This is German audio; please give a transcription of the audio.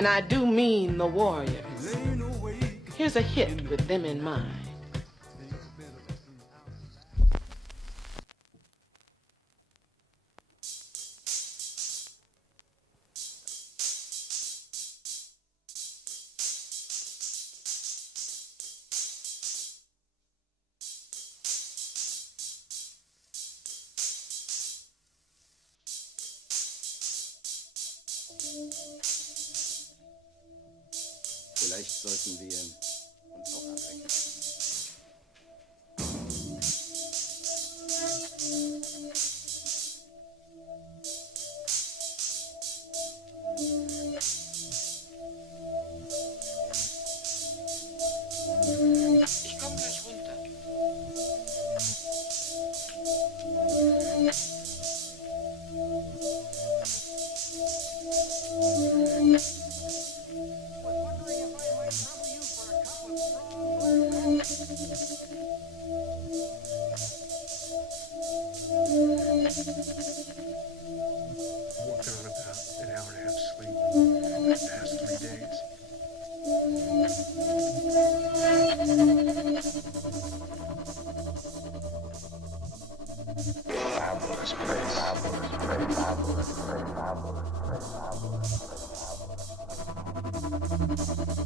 And I do mean the warriors. Here's a hit with them in mind. Vielleicht sollten wir uns auch ablenken. Ich komme gleich runter. Working on about an hour and a half sleep the past 3 days. Fabulous place. Fabulous place. Fabulous place. Fabulous place. Fabulous place.